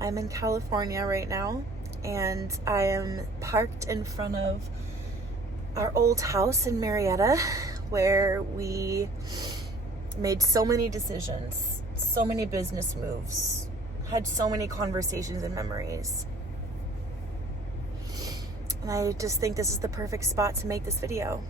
I'm in California right now, and I am parked in front of our old house in Marietta, where we made so many decisions, so many business moves, had so many conversations and memories. And I just think this is the perfect spot to make this video.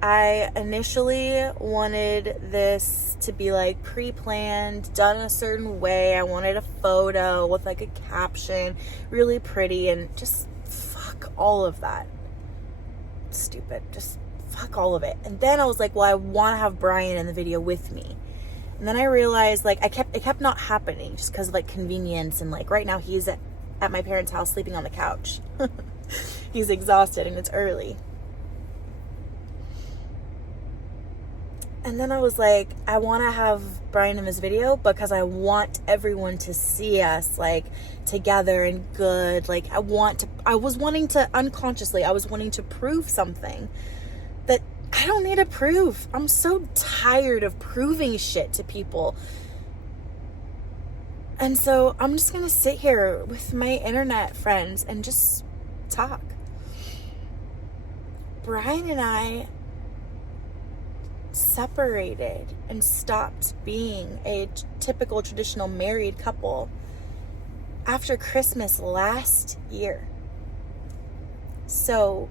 I initially wanted this to be like pre-planned, done a certain way. I wanted a photo with like a caption, really pretty, and just fuck all of that. Stupid. Just fuck all of it. And then I was like, well, I want to have Brian in the video with me. And then I realized like it kept not happening just because of like convenience, and like right now he's at my parents' house sleeping on the couch. He's exhausted and it's early. And then I was like, I want to have Brian in this video because I want everyone to see us like together and good. Like I was wanting to prove something that I don't need to prove. I'm so tired of proving shit to people. And so I'm just going to sit here with my internet friends and just talk. Brian and I separated and stopped being a typical traditional married couple after Christmas last year. So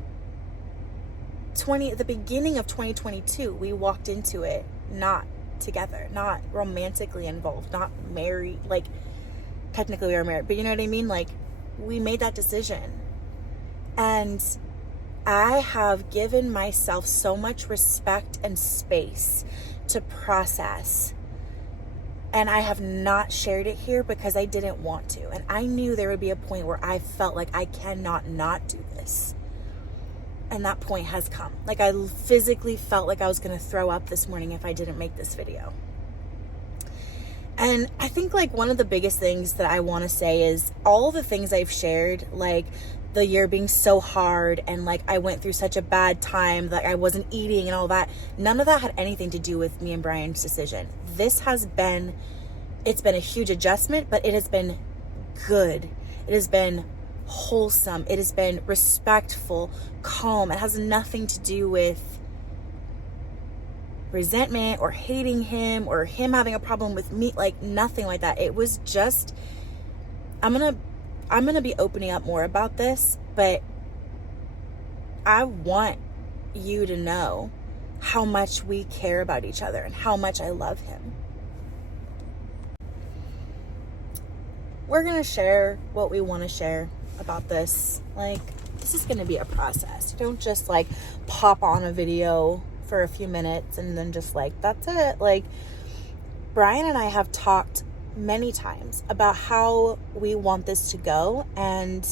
the beginning of 2022, we walked into it not together, not romantically involved, not married. Like technically we were married, but you know what I mean? Like we made that decision, and I have given myself so much respect and space to process, and I have not shared it here because I didn't want to. And I knew there would be a point where I felt like I cannot not do this. And that point has come. Like I physically felt like I was going to throw up this morning if I didn't make this video. And I think like one of the biggest things that I want to say is all the things I've shared, like the year being so hard and like I went through such a bad time that I wasn't eating and all that. None of that had anything to do with me and Brian's decision. It's been a huge adjustment, but it has been good. It has been wholesome. It has been respectful, calm. It has nothing to do with resentment or hating him or him having a problem with me, like nothing like that. It was just, I'm going to be opening up more about this, but I want you to know how much we care about each other and how much I love him. We're going to share what we want to share about this. Like, this is going to be a process. You don't just like pop on a video for a few minutes and then just like, that's it. Like, Brian and I have talked many times about how we want this to go, and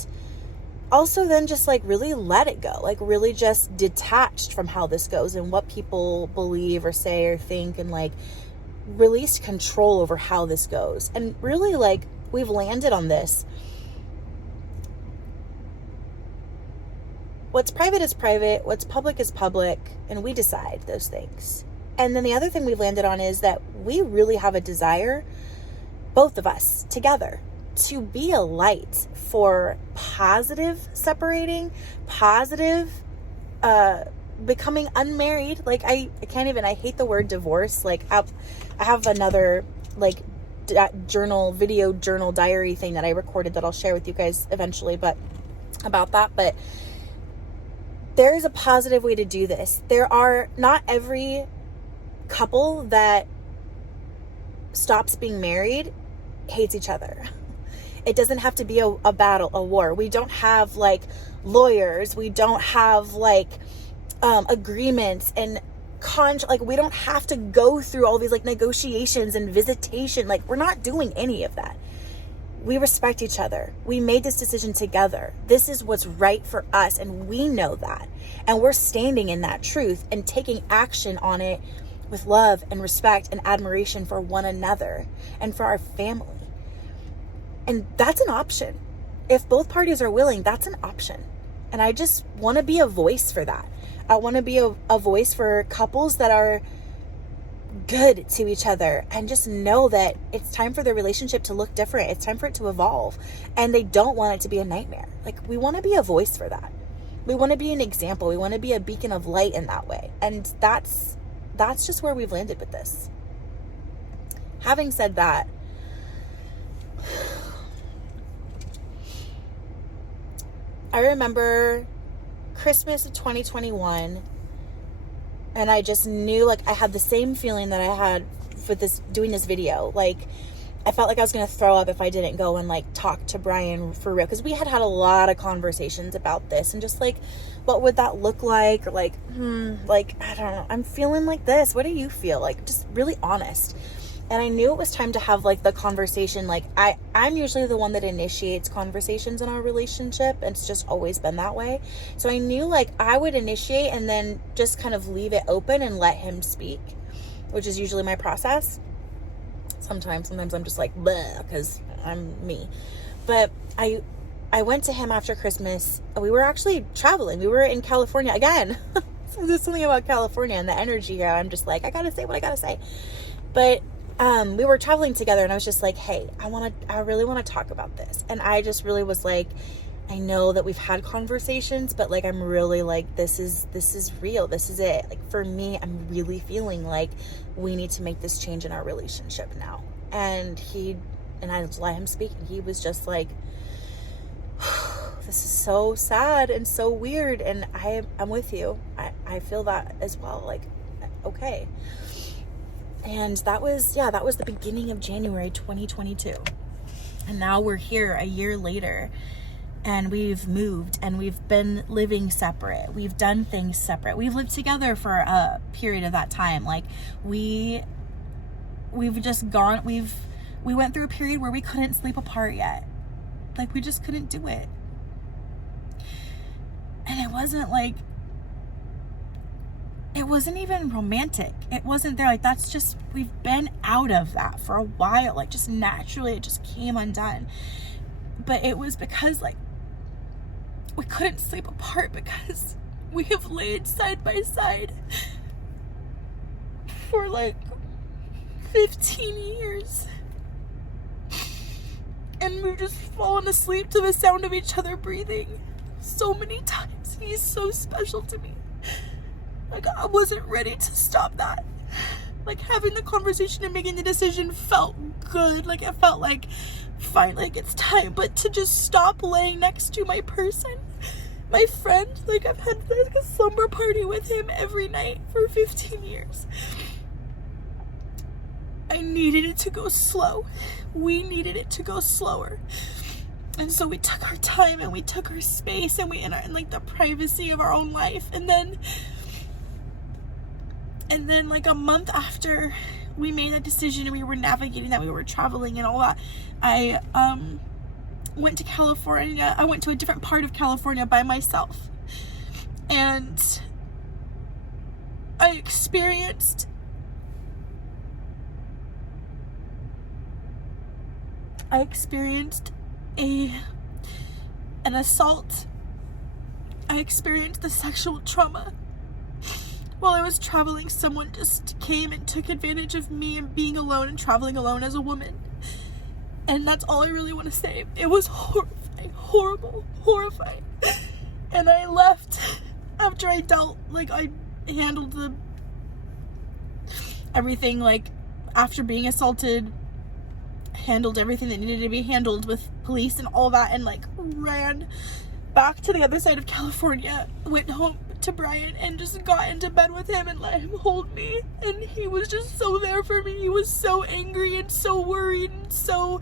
also then just like really let it go, like really just detached from how this goes and what people believe or say or think, and like released control over how this goes. And really like we've landed on this. What's private is private, what's public is public, and we decide those things. And then the other thing we've landed on is that we really have a desire, both of us together, to be a light for positive separating, positive becoming unmarried. Like I hate the word divorce. Like I have another like video journal diary thing that I recorded that I'll share with you guys eventually, but about that. But there is a positive way to do this. There are not every couple that stops being married hates each other. It doesn't have to be a battle, a war. We don't have like lawyers. We don't have like agreements and like we don't have to go through all these like negotiations and visitation. Like we're not doing any of that. We respect each other. We made this decision together. This is what's right for us, and we know that. And we're standing in that truth and taking action on it with love and respect and admiration for one another and for our family. And that's an option. If both parties are willing, that's an option. And I just want to be a voice for that. I want to be a voice for couples that are good to each other and just know that it's time for their relationship to look different. It's time for it to evolve. And they don't want it to be a nightmare. Like, we want to be a voice for that. We want to be an example. We want to be a beacon of light in that way. And that's just where we've landed with this. Having said that, I remember Christmas of 2021, and I just knew, like, I had the same feeling that I had with doing this video. Like, I felt like I was going to throw up if I didn't go and, like, talk to Brian for real. Because we had a lot of conversations about this. And just, like, what would that look like? Or, like, I don't know. I'm feeling like this. What do you feel? Like, just really honest. And I knew it was time to have, like, the conversation. Like, I'm usually the one that initiates conversations in our relationship. And it's just always been that way. So I knew, like, I would initiate and then just kind of leave it open and let him speak, which is usually my process. Sometimes I'm just like, bleh, because I'm me. But I went to him after Christmas. We were actually traveling. We were in California again. So there's something about California and the energy here. I'm just like, I gotta say what I gotta say. But we were traveling together, and I was just like, hey, I really want to talk about this. And I just really was like, I know that we've had conversations, but, like, I'm really like, this is real. This is it. Like, for me, I'm really feeling like we need to make this change in our relationship now. And I just let him speak, and he was just like, this is so sad and so weird. And I'm with you. I feel that as well. Like, okay. And that was the beginning of January 2022. And now we're here a year later, and we've moved, and we've been living separate. We've done things separate. We've lived together for a period of that time. Like, we went through a period where we couldn't sleep apart yet. Like, we just couldn't do it. And it wasn't even romantic. It wasn't there. Like, that's just, we've been out of that for a while. Like, just naturally, it just came undone. But it was because, like, we couldn't sleep apart because we have laid side by side for, like, 15 years. And we've just fallen asleep to the sound of each other breathing so many times. He's so special to me. Like, I wasn't ready to stop that. Like, having the conversation and making the decision felt good. Like, it felt like, fine, like, it's time. But to just stop laying next to my person, my friend, like, I've had, like, a slumber party with him every night for 15 years. I needed it to go slow. We needed it to go slower. And so we took our time, and we took our space, and we in like the privacy of our own life. And then like a month after we made that decision and we were navigating that, we were traveling and all that, I went to California. I went to a different part of California by myself. And I experienced an assault. I experienced the sexual trauma. While I was traveling, someone just came and took advantage of me and being alone and traveling alone as a woman. And that's all I really want to say. It was horrifying, horrifying. And I left after I handled everything, like, after being assaulted, handled everything that needed to be handled with police and all that, and, like, ran back to the other side of California, went home to Brian and just got into bed with him and let him hold me. And he was just so there for me. He was so angry and so worried, and so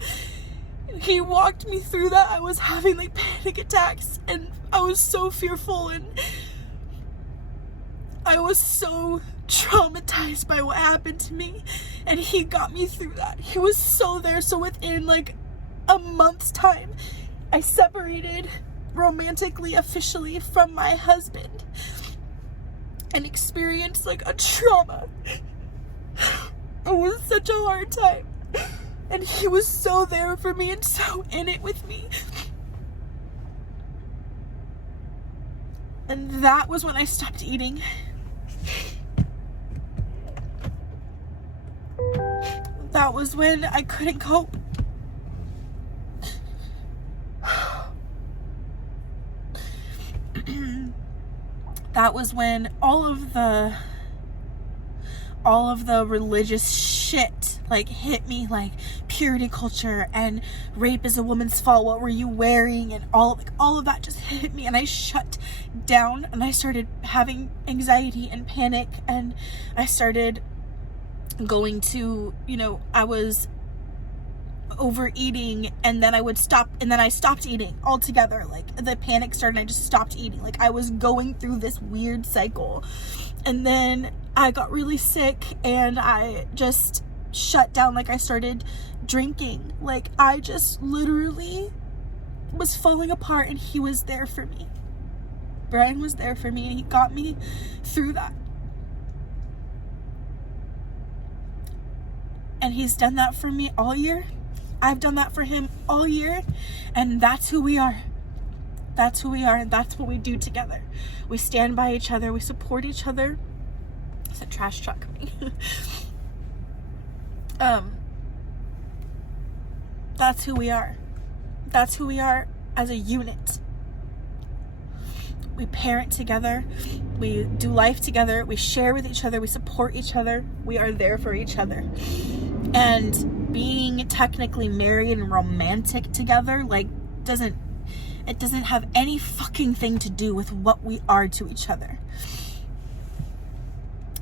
he walked me through that. I was having, like, panic attacks, and I was so fearful, and I was so traumatized by what happened to me, and he got me through that. He was so there. So within, like, a month's time, I separated romantically, officially, from my husband, and experienced, like, a trauma. It was such a hard time, and he was so there for me and so in it with me. And that was when I stopped eating. that was when I couldn't cope. That was when all of the religious shit like hit me, like purity culture and rape is a woman's fault, what were you wearing, and all of that just hit me, and I shut down and I started having anxiety and panic, and I started going to, I was overeating, and then I would stop, and then I stopped eating altogether. Like the panic started and I just stopped eating. Like I was going through this weird cycle, and then I got really sick and I just shut down. Like I started drinking. Like I just literally was falling apart, and he was there for me. Brian was there for me, and he got me through that. And he's done that for me all year. I've done that for him all year, and that's who we are. That's who we are, and that's what we do together. We stand by each other. We support each other. It's a trash truck coming. That's who we are. That's who we are as a unit. We parent together. We do life together. We share with each other. We support each other. We are there for each other. And being technically married and romantic together, like, doesn't have any fucking thing to do with what we are to each other.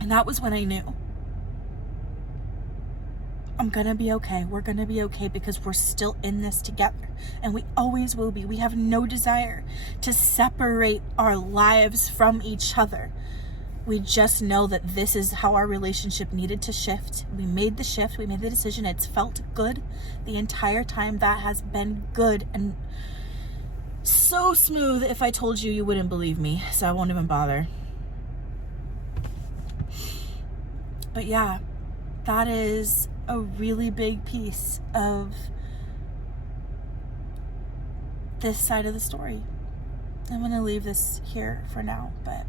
And that was when I knew, I'm gonna be okay. We're gonna be okay because we're still in this together. And we always will be. We have no desire to separate our lives from each other. We just know that this is how our relationship needed to shift. We made the shift. We made the decision. It's felt good the entire time. That has been good and so smooth. If I told you, you wouldn't believe me. So I won't even bother. But yeah, that is a really big piece of this side of the story. I'm going to leave this here for now, but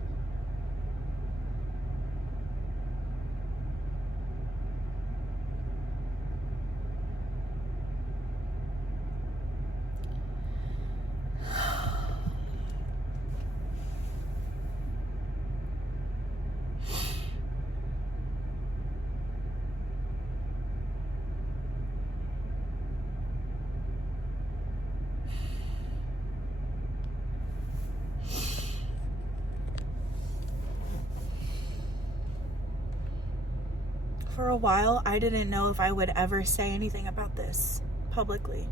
for a while, I didn't know if I would ever say anything about this publicly,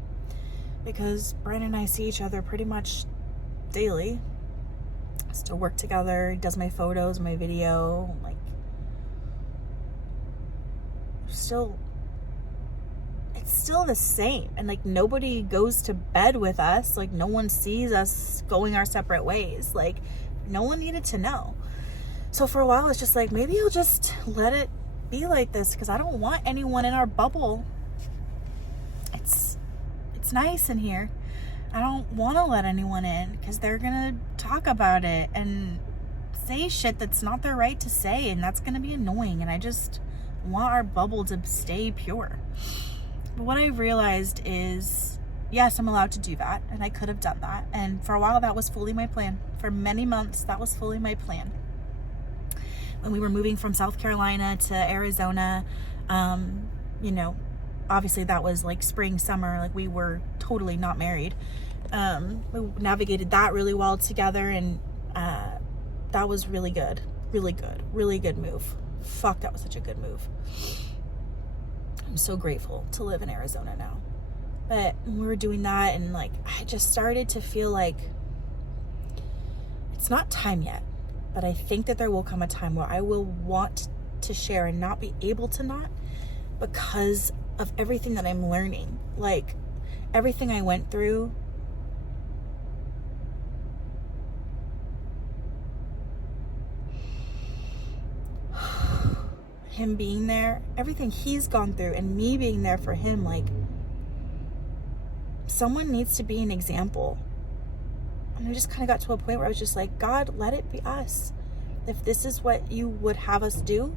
because Brian and I see each other pretty much daily. Still work together. He does my photos, my video, like, it's still the same. And like, nobody goes to bed with us. Like, no one sees us going our separate ways. Like, no one needed to know. So for a while, it's just like, maybe I'll just let it be like this, because I don't want anyone in our bubble. It's nice in here. I don't want to let anyone in, because they're gonna talk about it and say shit that's not their right to say, and that's gonna be annoying, and I just want our bubble to stay pure. But what I realized is, yes, I'm allowed to do that, and I could have done that, and for a while that was fully my plan. For many months that was fully my plan. When we were moving from South Carolina to Arizona, obviously that was like spring, summer, like we were totally not married. We navigated that really well together, and that was really good move. Fuck, that was such a good move. I'm so grateful to live in Arizona now. But we were doing that, and like, I just started to feel like it's not time yet. But I think that there will come a time where I will want to share and not be able to not, because of everything that I'm learning. Like, everything I went through, him being there, everything he's gone through, and me being there for him, like, someone needs to be an example. And I just kind of got to a point where I was just like, God, let it be us. If this is what you would have us do,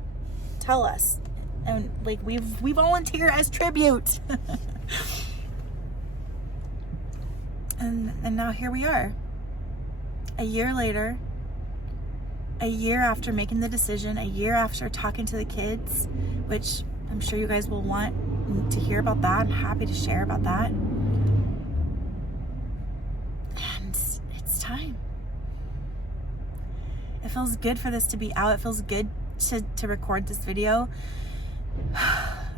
tell us. And like we volunteer as tribute. and now here we are. A year later, a year after making the decision, a year after talking to the kids, which I'm sure you guys will want to hear about that. I'm happy to share about that. And it's time. It feels good for this to be out. It feels good to record this video.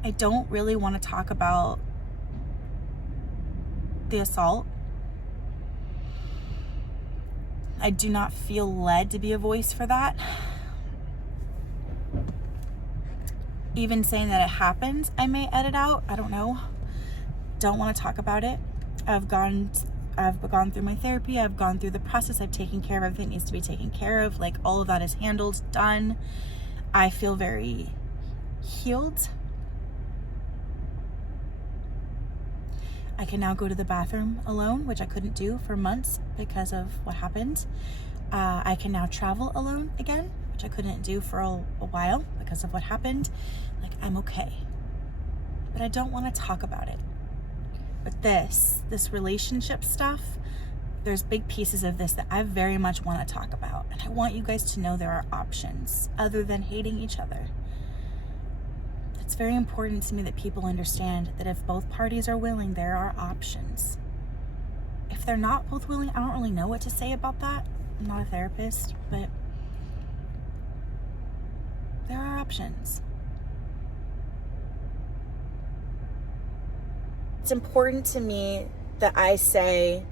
I don't really want to talk about the assault. I do not feel led to be a voice for that. Even saying that it happened, I may edit out. I don't know. Don't want to talk about it. I've gone through my therapy. I've gone through the process. I've taken care of everything that needs to be taken care of. Like, all of that is handled, done. I feel very healed. I can now go to the bathroom alone, which I couldn't do for months because of what happened. I can now travel alone again, which I couldn't do for a while because of what happened. Like, I'm okay. But I don't want to talk about it. But this relationship stuff, there's big pieces of this that I very much want to talk about. And I want you guys to know there are options other than hating each other. It's very important to me that people understand that if both parties are willing, there are options. If they're not both willing, I don't really know what to say about that. I'm not a therapist, but there are options. It's important to me that I say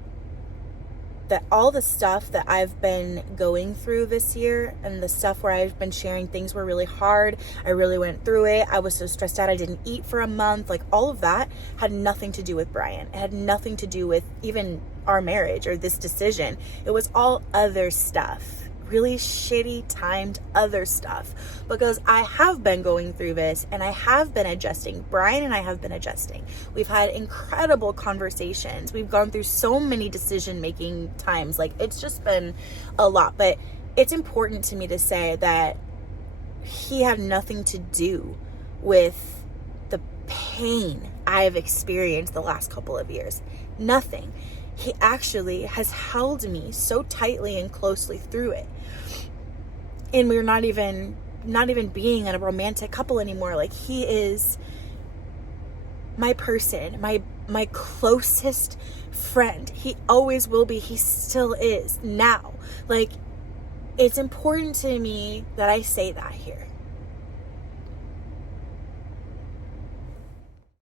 that all the stuff that I've been going through this year and the stuff where I've been sharing things were really hard. I really went through it. I was so stressed out. I didn't eat for a month. Like, all of that had nothing to do with Brian. It had nothing to do with even our marriage or this decision. It was all other stuff. Really shitty timed other stuff, because I have been going through this and I have been adjusting. Brian and I have been adjusting. We've had incredible conversations. We've gone through so many decision making times. Like, it's just been a lot, but it's important to me to say that he had nothing to do with the pain I've experienced the last couple of years. Nothing. He actually has held me so tightly and closely through it. And we're not even being a romantic couple anymore. Like, he is my person, my closest friend. He always will be. He still is now. Like, it's important to me that I say that here.